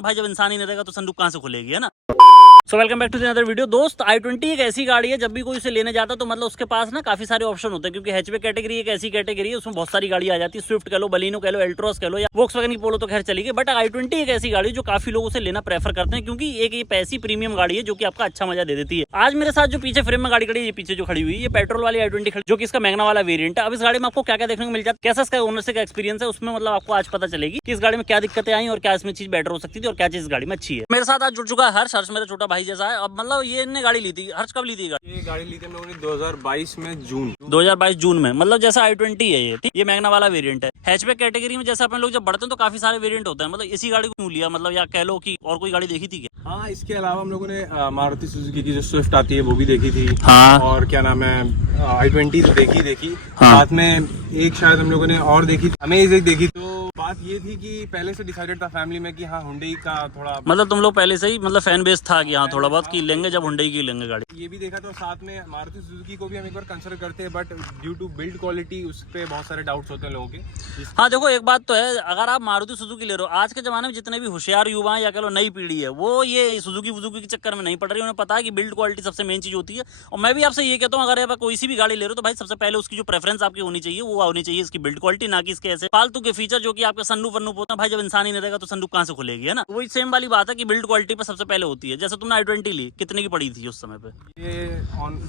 भाई जब इंसान ही नहीं रहेगा तो संदूक कहाँ से खुलेगी, है ना। So welcome back to another video. दोस्त i20 एक ऐसी गाड़ी है, जब भी कोई उसे लेने जाता है तो मतलब उसके पास ना काफी सारे ऑप्शन होते हैं, क्योंकि हैचबैक कैटेगरी एक ऐसी कैटेगरी है उसमें बहुत सारी गाड़ी आ जाती है। स्विफ्ट कह लो, बलिनो कह लो, एल्ट्रोस कह लो या वोक्सवैगन की पोलो तो खैर चलेगी, बट i20 एक ऐसी गाड़ी जो काफी लोग उसे लेना प्रेफर करते हैं, क्योंकि एक ये ऐसी प्रीमियम गाड़ी है जो कि आपका अच्छा मजा दे देती है। आज मेरे साथ जो पीछे फ्रेम में गाड़ी खड़ी है, ये पीछे जो खड़ी हुई है, ये पेट्रोल वाली i20 खड़ी, जो कि इसका मैग्ना वाला वेरिएंट है। अब इस गाड़ी में आपको क्या क्या देखने को मिल जाता है, कैसा इसका ओनरशिप का एक्सपीरियंस है, उसमें मतलब आपको आज पता चलेगी कि इस गाड़ी में क्या दिक्कतें आई और क्या इसमें चीज बेटर हो सकती थी और क्या चीज इस गाड़ी में अच्छी है। मेरे साथ आज जुड़ चुका है हर्ष मेरा छोटा भाई जैसा है। अब मतलब ये इनने गाड़ी ली थी। हर्ष कब ली थी ये गाड़ी ली थी हम लोगों ने 2022 में जून 2022 जून में। मतलब जैसा i20 है ये, ठीक, ये मैग्ना वाला वेरिएंट है। हैचबैक कैटेगरी में जैसे अपन लोग जब बढ़ते हैं तो काफी सारे वेरिएंट होते हैं, मतलब इसी गाड़ी को क्यों लिया, मतलब या कह लो कि और कोई गाड़ी देखी थी क्या? हाँ, इसके अलावा हम लोगों ने मारुति सुजुकी की जो स्विफ्ट आती है वो भी देखी थी। हाँ। और क्या नाम है i20 तो देखी। हाँ। साथ में एक शायद हम लोगों ने और देखी, अमेज एक देखी। तो बात ये थी कि पहले से डिसाइडेड था फैमिली में कि हाँ हुंडई का थोड़ा, मतलब तुम लोग पहले से ही मतलब फैन बेस था कि हाँ थोड़ा बहुत की लेंगे, जब हुंडई की लेंगे गाड़ी। ये भी देखा था। साथ में मारुति सुजुकी को भी हम एक बार कंसिडर करते हैं, but due to build quality उस पर बहुत सारे डाउट्स होते हैं लोगों के। हाँ देखो, एक बात तो है, अगर आप मारुति सुजुकी ले रहे हो, आज के जमाने में जितने भी होशियार युवा हैं या कह लो नई पीढ़ी है, वो ये सुजुकी वुजुकी के चक्कर में नहीं पड़ रही। उन्हें पता है कि बिल्ड क्वालिटी सबसे मेन चीज होती है। और मैं भी आपसे ये कहता हूँ, अगर आप कोई सी भी गाड़ी ले रहे हो तो भाई सबसे पहले उसकी जो प्रेफरेंस आपकी होनी चाहिए वो होनी चाहिए इसकी बिल्ड क्वालिटी, ना कि इसके ऐसे फालतू के फीचर जो कि आपके सन्नू वन्नूप होता है। भाई जब इंसान ही नहीं रहेगा तो संदूक कहाँ से खुलेगी, है ना। वही सेम वाली बात है कि बिल्ड क्वालिटी पर सबसे पहले होती है। जैसे तुमने i20 ली, कितने की पड़ी थी उस समय पे? ये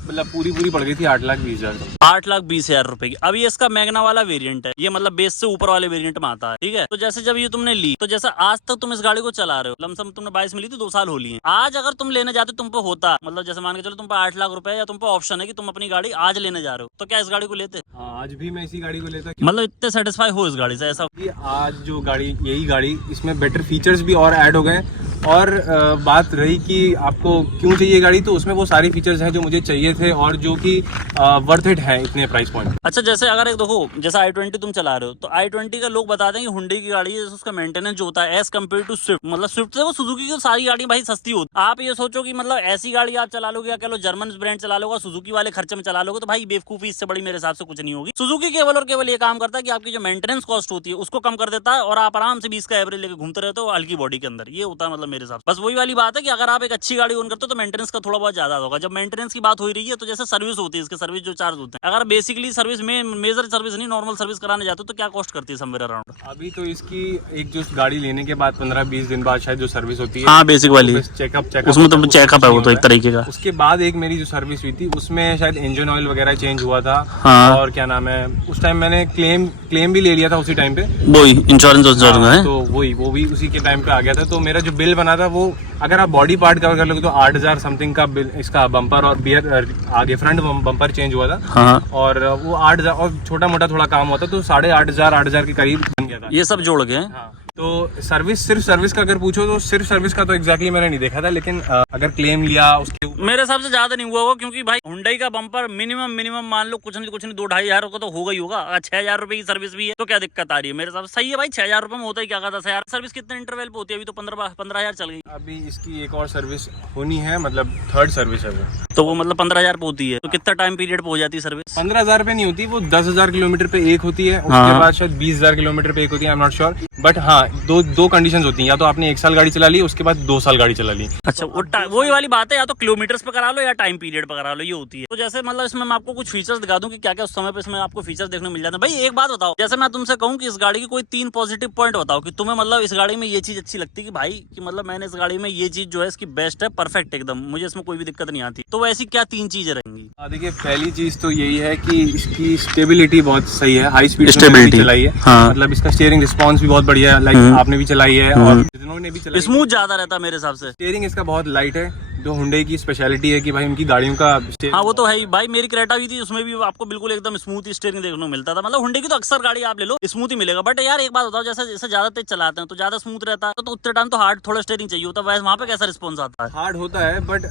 मतलब पूरी पड़ गई थी 8,20,000। 8,20,000 रुपए की। अब ये इसका मैग्ना वाला वेरिएंट है, ये मतलब बेस से ऊपर वाले वेरिएंट में आता है, ठीक है। तो जैसे जब ये तुमने ली, तो जैसे आज तक तुम इस गाड़ी को चला रहे हो, लमसम तुमने 22 में ली थी, 2 साल हो लिए। आज अगर तुम लेने जाते तुम पे होता, मतलब जैसे मान के चलो तुम पे 8 लाख रुपए या तुम पे ऑप्शन है कि तुम अपनी गाड़ी आज लेने जा रहे हो, तो क्या इस गाड़ी को लेते? आज भी मैं इसी गाड़ी को लेता। मतलब इतने सेटिस्फाई हो इस गाड़ी से? ऐसा आज जो गाड़ी, यही गाड़ी, इसमें बेटर फीचर्स भी और ऐड हो गए। और बात रही कि आपको क्यों चाहिए गाड़ी, तो उसमें वो सारे फीचर्स हैं जो मुझे चाहिए थे और जो कि वर्थ इट है इतने प्राइस पॉइंट। अच्छा, जैसे अगर एक देखो, जैसा i20 तुम चला रहे हो, तो i20 का लोग बताते हैं कि हुंडई की गाड़ी है, उसका मेंटेनेंस जो होता है एज कम्पेयर टू स्विफ्ट, मतलब स्विफ्ट से वो सुजुकी की सारी गाड़ी भाई सस्ती होती। आप ये सोचो कि मतलब ऐसी गाड़ी आप चला लोगे या कह लो जर्मन ब्रांड चला लोगे, सुजुकी वाले खर्चे में चला लोगे, तो भाई बेवकूफी इससे बड़ी मेरे हिसाब से कुछ नहीं होगी। सुजुकी केवल और केवल ये काम करता है कि आपकी जो मेंटेनेंस कॉस्ट होती है उसको कम कर देता है और आप आराम से 20 का एवरेज लेके घूमते रहते हो हल्की बॉडी के अंदर। ये होता है मतलब मेरे हिसाब से। बस वही वाली बात है कि अगर आप एक अच्छी गाड़ी ओन करते हो तो मेंटेनेंस का थोड़ा बहुत ज्यादा होगा। जब मेंटेनेंस की बात हो रही है तो जैसे सर्विस होती है, इसके सर्विस जो चार्ज होते हैं, अगर बेसिकली सर्विस में मेजर सर्विस नहीं नॉर्मल सर्विस कराने जाते हो तो क्या कॉस्ट करती है समवेयर अराउंड? अभी तो इसकी एक जो गाड़ी लेने के बाद 15-20 दिन बाद शायद जो सर्विस होती है, हाँ बेसिक वाली चेकअप उसमें तो चेकअप है वो तो एक तरीके का। उसके बाद एक मेरी जो सर्विस हुई थी उसमें शायद इंजन ऑयल वगैरह चेंज हुआ था। हाँ। और क्या नाम है, उस टाइम मैंने क्लेम भी ले लिया था उसी टाइम पे, वही इंश्योरेंस है। तो वो भी उसी के टाइम पे आ गया था। तो मेरा जो बिल बना था वो, अगर आप बॉडी पार्ट कवर कर लोगे तो 8,000 समथिंग का बिल, इसका बम्पर और बियर आगे फ्रंट बम्पर चेंज हुआ था। हाँ। और वो 8,000 और छोटा मोटा थोड़ा काम होता तो 8,500 के करीब बन गया था। ये सब जोड़ के। हाँ। तो सिर्फ सर्विस का अगर पूछो तो सिर्फ सर्विस का तो एग्जैक्टली मैंने नहीं देखा था, लेकिन अगर क्लेम लिया उसके मेरे हिसाब से ज्यादा नहीं हुआ होगा, क्योंकि भाई हुंडई का बम्पर मिनिमम मान लो कुछ नहीं 2-2,500 का तो होगा ही होगा। अगर 6,000 रुपए की सर्विस भी है तो क्या दिक्कत आ रही है? मेरे हिसाब से सही है भाई, 6,000 रुपए में होता है क्या? 10,000 सर्विस कितने इंटरवल पे होती है? अभी तो 15,000 चल गई। अभी इसकी एक और सर्विस होनी है, मतलब 3rd सर्विस है वो, तो वो मतलब 15,000 पे होती है। तो कितना टाइम पीरियड पे हो जाती है सर्विस? 15,000 पे नहीं होती, वो 10,000 किलोमीटर पे एक होती है। उसके हाँ। बाद शायद 20,000 किलोमीटर पे एक होती है, I am not sure. But हाँ, दो कंडीशंस होती हैं, या तो आपने 1 साल गाड़ी चला ली, उसके बाद 2 साल गाड़ी चला ली। अच्छा, वही वाली बात है, या तो किलोमीटर्स पे करा लो या टाइम पीरियड पे करा लो, ये होती है। तो जैसे मतलब इसमें मैं आपको कुछ फीचर्स दिखा दूं कि क्या क्या उस समय पे इसमें आपको फीचर्स देखने को मिल जाते हैं। भाई एक बात बताओ, जैसे मैं तुमसे कहूँ कि इस गाड़ी की कोई 3 पॉजिटिव पॉइंट बताओ कि तुम्हें मतलब इस गाड़ी में ये चीज अच्छी लगती है कि भाई कि मतलब मैंने इस गाड़ी में ये चीज जो है इसकी बेस्ट है, परफेक्ट एकदम, मुझे इसमें कोई भी दिक्कत नहीं आती। तो ऐसी क्या 3 चीजें रहेंगी? देखिए, पहली चीज तो यही है कि इसकी स्टेबिलिटी बहुत सही है, हाई स्पीड स्टेबिलिटी चलाई है। हाँ। मतलब इसका स्टीयरिंग रिस्पॉन्स भी बहुत बढ़िया है, लाइक आपने भी चलाई है और जिन्होंने भी चलाई, स्मूथ ज्यादा रहता है मेरे हिसाब से। स्टीयरिंग इसका बहुत लाइट है, जो हुंडई की स्पेशलिटी है कि भाई उनकी गाड़ियों का हाँ वो तो है ही भाई। मेरी क्रेटा भी थी, उसमें भी आपको बिल्कुल एकदम स्मूथ स्टीयरिंग देखने को मिलता था। मतलब हुंडई की तो अक्सर गाड़ी आप ले लो स्मूथ ही मिलेगा। बट यार एक बात बताओ, जैसे ज्यादा तेज चलाते हैं तो ज्यादा स्मूथ रहता है, तो उतने टाइम तो हार्ड थोड़ा स्टीयरिंग चाहिए होता है। वहाँ पे कैसा रिस्पॉन्स आता है? हार्ड होता है, बट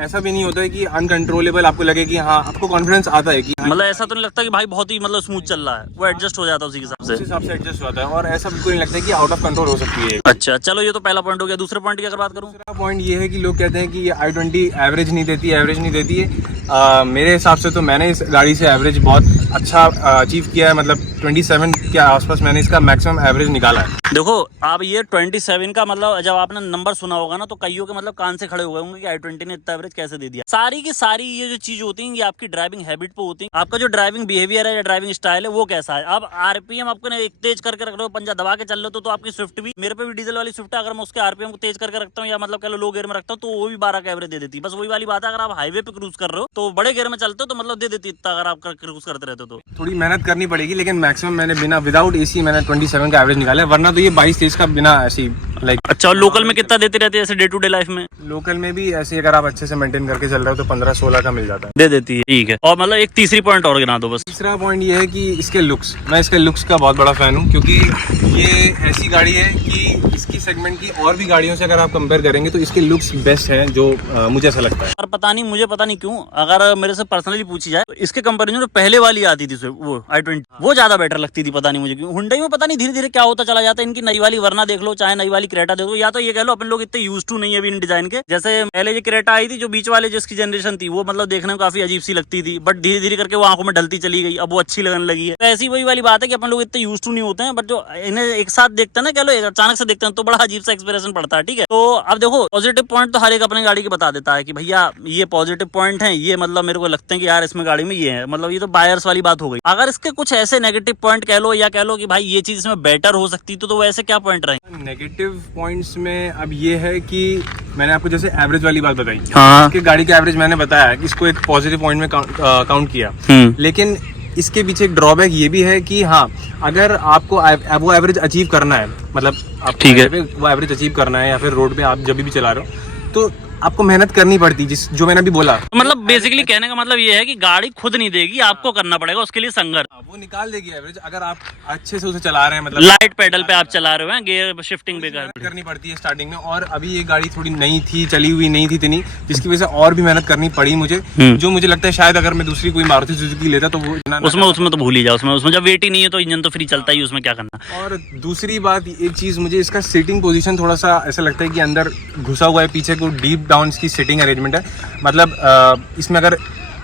ऐसा भी नहीं होता है कि अनकंट्रोलेबल आपको लगे कि हाँ, आपको कॉन्फिडेंस आता है कि मतलब ऐसा तो नहीं लगता कि भाई बहुत ही मतलब स्मूथ चल रहा है, वो एडजस्ट हो जाता है उसी के हिसाब से एडजस्ट होता है। और ऐसा बिल्कुल नहीं लगता है कि आउट ऑफ कंट्रोल हो सकती है। अच्छा चलो, ये तो पहला पॉइंट हो गया। दूसरे पॉइंट की अगर बात करूँ, दूसरा पॉइंट ये है कि लोग कहते हैं कि ये i20 एवरेज नहीं देती है। मेरे हिसाब से तो मैंने इस गाड़ी से एवरेज बहुत अच्छा अचीव किया है, मतलब 27 के आसपास मैंने इसका मैक्सिमम एवरेज निकाला है। देखो आप ये 27 का मतलब जब आपने नंबर सुना होगा ना तो कईयों के मतलब कान से खड़े हो गए होंगे कि i20 ने इतना एवरेज कैसे दे दिया। सारी की सारी ये जो चीज होती है ये आपकी ड्राइविंग हैबिट पे होती है। आपका जो ड्राइविंग बिहेवियर है या ड्राइविंग स्टाइल है वो कैसा है। अब आरपीएम आपको एक तेज करके रख रहे हो, पंजा दबा के चल रहे हो तो आपकी स्विफ्ट भी, मेरे पे भी डीजल वाली स्विफ्ट है, अगर मैं उसके आरपीएम को तेज करके रखता हूँ या मतलब कह लो लो गियर में रखता हूँ तो वो भी 12 का एवरेज दे देती है। बस वही वाली बात है, अगर आप हाईवे पे क्रूज कर रहे हो तो बड़े गियर में चलते हो तो मतलब दे देती इतना, अगर आप क्रूज करते रहते हो तो थोड़ी मेहनत करनी पड़ेगी, लेकिन मैक्सिमम मैंने बिना विदाउट एसी मैंने 27 का एवरेज निकाला है, वरना तो ये 22-23 का बिना ऐसी लाइक। अच्छा, और लोकल में कितना देते रहते हैं ऐसे डे टू डे लाइफ में? लोकल में भी ऐसे अगर आप अच्छे से मेंटेन करके चल रहे हो तो 15-16 का मिल जाता है, दे देती है। ठीक है, और मतलब एक तीसरी पॉइंट और गिना दो बस। तीसरा पॉइंट ये है कि इसके लुक्स, मैं इसके लुक्स का बहुत बड़ा फैन हूँ, क्योंकि ये ऐसी गाड़ी है कि इसकी सेगमेंट की और भी गाड़ियों से अगर आप कंपेयर करेंगे तो इसके लुक्स बेस्ट हैं, जो मुझे ऐसा लगता है। और पता नहीं क्यों, अगर मेरे से पर्सनली पूछी जाए तो इसके कंपैरिजन में पहले वाली आती थी वो i20, वो ज्यादा बेटर लगती थी। पता नहीं मुझे क्यों, हुंडई में पता नहीं धीरे धीरे क्या होता चला जाता है। इनकी नई वाली वरना देख लो, चाहे नई वाली क्रेटा देख लो, या तो ये कह लो अपन लोग इतने यूज टू नहीं है अभी इन डिजाइन के। जैसे पहले ये क्रेटा आई थी जो बीच वाले जिसकी जनरेशन थी वो मतलब देखने में काफी अजीब सी लगती थी, बट धीरे धीरे करके वो आंखों में ढलती चली गई, अब वो अच्छी लगने लगी है। तो ऐसी वही वाली बात है कि अपन लोग इतने यूज टू नहीं होते हैं, बट जो इन्हें एक साथ देखते हैं ना, कह लो अचानक से देखते हैं तो बड़ा अजीब सा एक्सपीरियंस पड़ता है। ठीक है, तो अब देखो पॉजिटिव पॉइंट तो हर एक अपनी गाड़ी के बता देता है कि भैया ये पॉजिटिव पॉइंट है, ये मतलब मेरे को लगते हैं कि यार इसमें गाड़ी में ये है, मतलब ये तो बायर्स वाली बात हो गई। अगर इसके कुछ ऐसे नेगेटिव पॉइंट कह लो या कह लो कि भाई ये चीज इसमें बेटर हो सकती तो वैसे क्या पॉइंट रहे? नेगेटिव पॉइंट्स में अब ये है कि मैंने आपको जैसे एवरेज वाली बात बताई, हाँ। कि गाड़ी का एवरेज मैंने बताया कि इसको एक पॉजिटिव पॉइंट में काउंट किया, लेकिन इसके पीछे एक ड्रॉबैक ये भी है कि हाँ, अगर आपको वो एवरेज अचीव करना है, मतलब ठीक है, वो एवरेज अचीव करना है या फिर रोड पे आप जब भी चला रहे हो तो आपको मेहनत करनी पड़ती, जो मैंने अभी बोला। मतलब बेसिकली कहने का मतलब ये है कि गाड़ी खुद नहीं देगी, आपको करना पड़ेगा उसके लिए संघर्ष। वो निकाल देगी एवरेज अगर आप अच्छे से उसे चला रहे हैं, मतलब लाइट पेडल पे आप चला रहे हो, गियर शिफ्टिंग पे करनी पड़ती है स्टार्टिंग में। और अभी ये गाड़ी थोड़ी नई थी, चली हुई नहीं थी इतनी, जिसकी वजह से और भी मेहनत करनी पड़ी मुझे, जो मुझे लगता है शायद अगर मैं दूसरी कोई मारुति सुजुकी लेता तो वो उसमें तो भूल ही जाओ, उसमें जब वेट ही नहीं है तो इंजन तो फ्री चलता ही, उसमें क्या करना। और दूसरी बात, एक चीज मुझे इसका सीटिंग पोजीशन थोड़ा सा ऐसा लगता है कि अंदर घुसा हुआ है, पीछे को डीप डाउन इसकी सीटिंग अरेंजमेंट है। मतलब इसमें अगर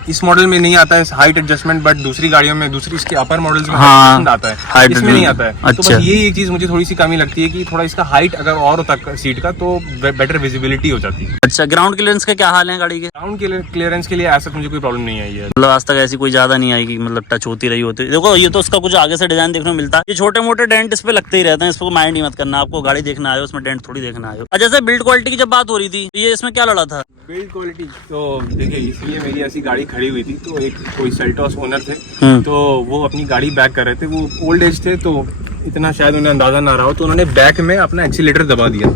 इस मॉडल में नहीं आता है हाइट एडजस्टमेंट, बट दूसरी गाड़ियों में, दूसरी इसके अपर मॉडल्स में आता है, इसमें नहीं आता है। अच्छा। तो बस ये एक चीज मुझे थोड़ी सी कमी लगती है कि थोड़ा इसका हाइट अगर और होता सीट का तो बेटर विजिबिलिटी हो जाती है। अच्छा, ग्राउंड क्लियरेंस का क्या हाल है गाड़ी के? ग्राउंड क्लियरेंस के लिए ऐसा मुझे कोई प्रॉब्लम नहीं आई है, मतलब आज तक ऐसी कोई ज्यादा नहीं आई कि मतलब टच होती रही होती। देखो ये तो उसका कुछ आगे से डिजाइन देखने को मिलता है, ये छोटे मोटे डेंट इस पे लगते ही रहते हैं, इसको माइंड ही मत करना, आपको गाड़ी देखना आयो उसमें डेंट थोड़ी देखना आयो। जैसे बिल्ड क्वालिटी की जब बात हो रही थी, ये इसमें क्या लड़ा था? बिल्ड क्वालिटी तो देखिए, इसलिए मेरी ऐसी गाड़ी खड़ी हुई थी तो एक कोई सेल्टॉस ओनर थे, तो वो अपनी गाड़ी बैक कर रहे थे, वो ओल्ड एज थे तो इतना शायद उन्हें अंदाजा ना रहा हो, तो उन्होंने बैक में अपना एक्सीलेटर दबा दिया,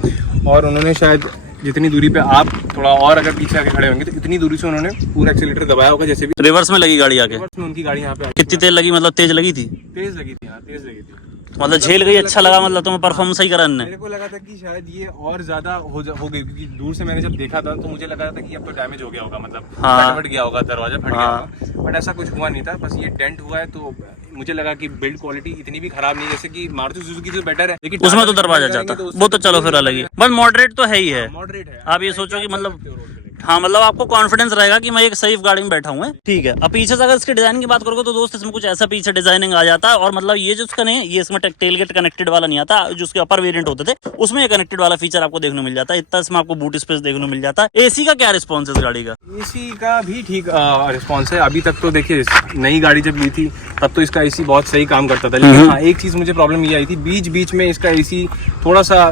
और उन्होंने शायद जितनी दूरी पे आप थोड़ा और अगर पीछे आके खड़े होंगे तो इतनी दूरी से उन्होंने पूरा एक्सीलेटर दबाया होगा, जैसे भी रिवर्स में लगी गाड़ी आके। रिवर्स में उनकी गाड़ी यहाँ पे कितनी तेज लगी, मतलब तेज लगी थी? तेज लगी थी, हाँ तेज लगी थी, मतलब झेल गई, अच्छा लगा, मतलब तुम्हें परफॉर्मेंस सही करा इनने? मेरे को लगा था कि शायद ये और ज्यादा हो गई, क्योंकि दूर से मैंने जब देखा था तो मुझे लगा था कि अब तो डैमेज हो गया होगा, मतलब फट गया होगा, दरवाजा फट गया होगा, बट ऐसा कुछ हुआ नहीं था, बस ये डेंट हुआ है। तो मुझे लगा कि बिल्ड क्वालिटी इतनी भी खराब नहीं है, जैसे कि मारुति सुजुकी तो बेटर है, लेकिन उसमें तो दरवाजा जाता, वो तो चलो फिर अलग है, बस मॉडरेट तो है ही है। मॉडरेट है, आप ये सोचो कि मतलब हाँ, मतलब आपको कॉन्फिडेंस रहेगा कि मैं एक सेफ गाड़ी में बैठा हूँ। ठीक है, अब पीछे से अगर इसके डिजाइन की बात करोगे तो दोस्त इसमें कुछ ऐसा पीछे डिजाइनिंग आ जाता है, और मतलब ये जो इसका नहीं है, ये इसमें टेल गेट कनेक्टेड वाला नहीं आता, जो उसके अपर वेरिएंट होते थे उसमें ये कनेक्टेड वाला फीचर आपको देखने को मिल जाता है। इतना इसमें आपको बूट स्पेस देखने को मिल जाता है। एसी का क्या रिस्पॉन्स है इस गाड़ी का? एसी का भी ठीक रिस्पॉन्स है। अभी तक तो देखिए, नई गाड़ी जब ली थी तब तो इसका एसी बहुत सही काम करता था, लेकिन हाँ एक चीज मुझे प्रॉब्लम ये आई थी, बीच बीच में इसका एसी थोड़ा सा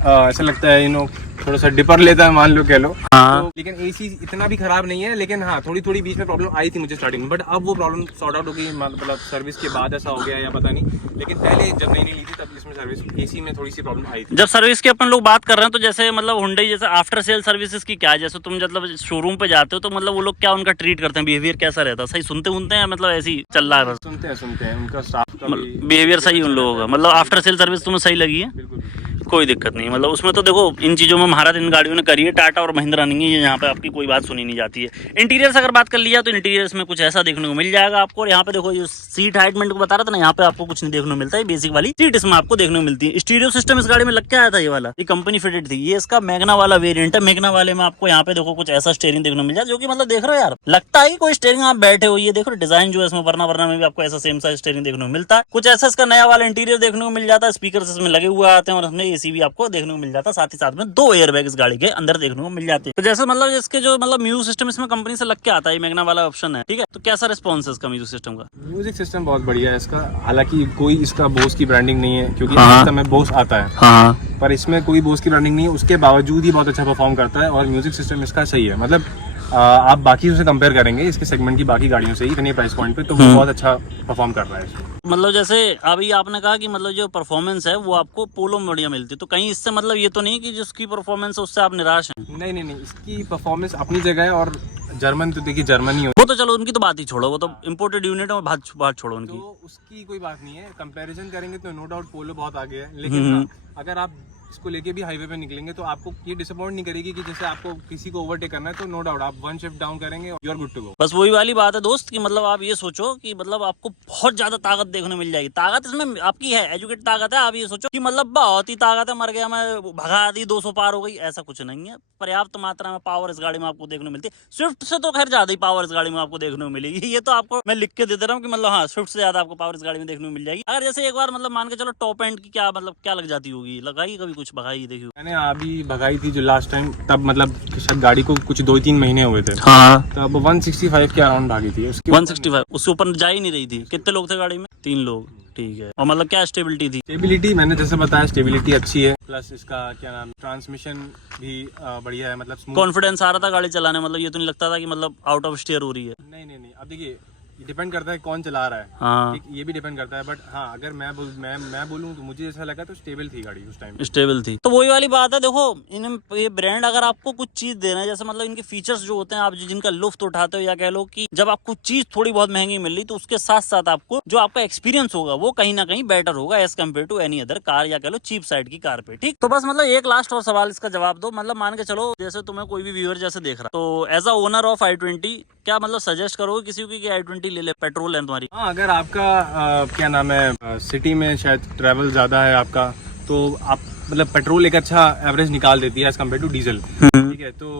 ऐसा लगता है थोड़ा सा डिपर लेता है, मान लो कह लो। हाँ। तो, लेकिन एसी इतना भी खराब नहीं है, लेकिन हाँ थोड़ी थोड़ी बीच में प्रॉब्लम आई थी मुझे स्टार्टिंग में, बट अब वो प्रॉब्लम सॉर्ट आउट हो गई, मतलब सर्विस के बाद ऐसा हो गया या पता नहीं, लेकिन पहले जब नई ली थी तब इसमें सर्विस एसी में थोड़ी सी प्रॉब्लम आई थी। जब सर्विस की अपन लोग बात कर रहे हैं तो जैसे मतलब हुंडई जैसे आफ्टर सेल सर्विसेज की क्या है, जैसे तुम मतलब शोरूम पे जाते हो तो मतलब वो लोग क्या उनका ट्रीट करते हैं, बिहेवियर कैसा रहता है? सही सुनते हैं मतलब ऐसी चल रहा है? सुनते हैं उनका स्टाफ का बिहेवियर सही उन लोगों का, मतलब आफ्टर सेल सर्विस तुम्हें सही लगी है? बिल्कुल। कोई दिक्कत नहीं, मतलब उसमें तो देखो इन चीज़ों में महारत इन गाड़ियों ने करी है, टाटा और महिंद्रा नहीं है, यहाँ पे आपकी कोई बात सुनी नहीं जाती है। इंटीरियर्स अगर बात कर लिया तो इंटीरियर्स में कुछ ऐसा देखने को मिल जाएगा आपको। और यहाँ पे देखो जो सीट हाइट मैंने को बता रहा था ना, यहाँ पे आपको कुछ नहीं देखने को मिलता है, बेसिक वाली सीट इसमें आपको देखने को मिलती है। स्टीरियो सिस्टम इस गाड़ी में लग के आया था, ये वाला ये कंपनी फिटेड थी, ये इसका मैग्ना वाला वेरियंट है। मैग्ना वाले में आपको यहाँ पे देखो कुछ ऐसा स्टीयरिंग देखने को मिल जाए, जो कि मतलब देख रहे हो यार, लगता है कि कोई स्टीयरिंग आप बैठे हो। ये देखो डिजाइन जो है इसमें वरना में भी आपको ऐसा सेम सा स्टीयरिंग देखने को मिलता है। कुछ ऐसा इसका नया वाला इंटीरियर देखने को मिल जाता है, स्पीकर इसमें लगे हुए आते हैं और इसमें एसी भी आपको देखने को मिल जाता है। साथ ही साथ में 2 एयरबैग इस गाड़ी के अंदर देखने को मिल जाते हैं। तो जैसे मतलब इसके जो मतलब म्यूजिक सिस्टम इसमें कंपनी से लग के आता है, मैग्ना वाला ऑप्शन है, ठीक है। तो कैसा रिस्पॉन्स है इसका म्यूजिक सिस्टम का? म्यूजिक सिस्टम बहुत बढ़िया है इसका, हालांकि कोई इसका बोस की ब्रांडिंग नहीं है, क्योंकि हाँ। में बोस आता है, हाँ, पर इसमें कोई बोस की ब्रांडिंग नहीं है, उसके बावजूद ही बहुत अच्छा परफॉर्म करता है। और म्यूजिक सिस्टम इसका सही है, मतलब आप बाकी से कंपेयर करेंगे इसके सेगमेंट की बाकी गाड़ियों से, इतने प्राइस पॉइंट पे, तो वो बहुत अच्छा परफॉर्म कर रहा है इसमें। मतलब जैसे अभी आपने कहा कि मतलब जो परफॉर्मेंस है वो आपको पोलो में बढ़िया मिलती है, तो कहीं इससे मतलब ये तो नहीं कि जिसकी परफॉर्मेंस है उससे आप निराश हैं? नहीं, इसकी परफॉर्मेंस अपनी जगह है। और जर्मन तो देखिए, जर्मनी वो तो चलो उनकी तो बात ही छोड़ो, वो तो इम्पोर्टेड यूनिट है, बात छोड़ो उनकी, तो उसकी कोई बात नहीं है। कंपैरिजन करेंगे तो नो डाउट पोलो बहुत आगे है, लेकिन हाँ, अगर आप इसको लेके भी हाईवे पे निकलेंगे तो आपको ये डिसअपॉइंट नहीं करेगी कि जैसे आपको किसी को ओवरटेक करना है तो नो डाउट आप 1 शिफ्ट डाउन करेंगे, you are good to go. बस वही वाली बात है दोस्त कि मतलब आप ये सोचो कि मतलब आपको बहुत ज्यादा ताकत देखने मिल जाएगी। ताकत इसमें आपकी है, एजुकेट ताकत है। आप ये सोचो कि मतलब बहुत ही ताकत है, मर गया मैं, भगा दी 200 पार हो गई, ऐसा कुछ नहीं है। पर्याप्त मात्रा में पावर इस गाड़ी में आपको देखने को मिलती है। स्विफ्ट से तो खैर ज्यादा ही पावर इस गाड़ी में आपको देखने को मिलेगी, ये तो आपको मैं लिख के दे रहा हूँ कि मतलब हाँ, स्विफ्ट से ज्यादा आपको पावर इस गाड़ी में देखने को मिल जाएगी। अगर जैसे एक बार मतलब मान के चलो टॉप एंड की क्या मतलब क्या लग जाती होगी, लगाई कभी कुछ भगाई देखी? मैंने अभी भगाई थी जो लास्ट टाइम, तब मतलब शायद गाड़ी को कुछ 2-3 महीने हुए थे, हाँ, तब 165 के अराउंड भागी थी। उसकी 165 उससे ऊपर जा ही नहीं रही थी। कितने लोग थे गाड़ी में? 3 लोग, ठीक है। और मतलब क्या स्टेबिलिटी थी? स्टेबिलिटी मैंने जैसे बताया, स्टेबिलिटी अच्छी है, प्लस इसका क्या नाम, ट्रांसमिशन भी बढ़िया है, मतलब कॉन्फिडेंस आ रहा था गाड़ी चलाने, मतलब ये तो नहीं लगता था कि मतलब आउट ऑफ स्टीयर हो रही है? नहीं। अब देखिए, डिपेंड करता है कौन चला रहा है, हाँ, ये भी डिपेंड करता है। बट हाँ, अगर मैं बोलूँ तो मुझे जैसा लगा तो स्टेबल थी गाड़ी उस टाइम, स्टेबल थी। तो वही वाली बात है, देखो इन ये ब्रांड अगर आपको कुछ चीज देना है, जैसे मतलब इनके फीचर्स जो होते हैं, आप जिनका लुफ्त उठाते हो, या कह लो कि जब आपको चीज थोड़ी बहुत महंगी मिल रही तो उसके साथ साथ आपको जो आपका एक्सपीरियंस होगा वो कहीं ना कहीं बेटर होगा as compare to any other car, या कह लो चीप साइड की कार पे, ठीक। तो बस मतलब एक लास्ट और सवाल इसका जवाब दो, मतलब मान के चलो जैसे तुम्हें कोई भी व्यूअर जैसे देख रहा, तो as a owner of i20 क्या मतलब सजेस्ट करोगे किसी को कि i20 ले ले, पेट्रोल है तुम्हारी? हाँ, अगर आपका क्या नाम है, सिटी में शायद ट्रैवल ज़्यादा है आपका, तो आप मतलब पेट्रोल एक अच्छा एवरेज निकाल देती है एज कम्पेयर टू डीजल, ठीक है। तो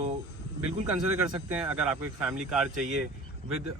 बिल्कुल कंसिडर कर सकते हैं। अगर आपको एक फैमिली कार चाहिए विद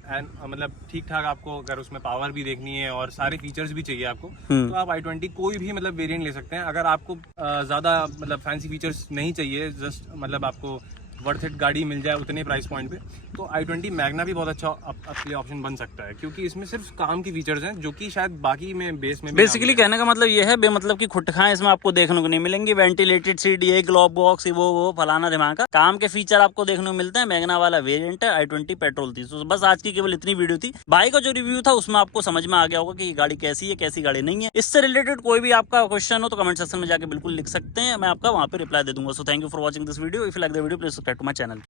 मतलब ठीक ठाक, आपको अगर उसमें पावर भी देखनी है और सारे फीचर्स भी चाहिए आपको, तो आप i20 कोई भी मतलब वेरिएंट ले सकते हैं। अगर आपको ज़्यादा मतलब फैंसी फीचर्स नहीं चाहिए, जस्ट मतलब आपको वर्थ इट गाड़ी मिल जाए उतने प्राइस पॉइंट पे, तो i20 मैग्ना भी बहुत अच्छा अपने ऑप्शन बन सकता है, क्योंकि इसमें सिर्फ काम की फीचर्स हैं जो कि शायद बाकी में बेस में बेसिकली कहने का मतलब ये है, बेमतलब की खुटखाएं इसमें आपको देखने को नहीं मिलेंगी। वेंटिलेटेड सीट, ये ग्लोब बॉक्स, वो फलाना दिमाग का काम के फीचर आपको देखने को मिलते हैं। मैग्ना वाला वेरिएंट है, i20 पेट्रोल थी। तो बस आज की केवल इतनी वीडियो थी। भाई का जो रिव्यू था उसमें आपको समझ में आ गया होगा कि ये गाड़ी कैसी है, कैसी गाड़ी नहीं है। इससे रिलेटेड कोई भी आपका क्वेश्चन हो तो कमेंट सेक्शन में जाकर बिल्कुल लिख सकते हैं, मैं आपका वहाँ पे रिप्लाई दे दूंगा। So thank you for watching this video. If you like the video please subscribe to my channel.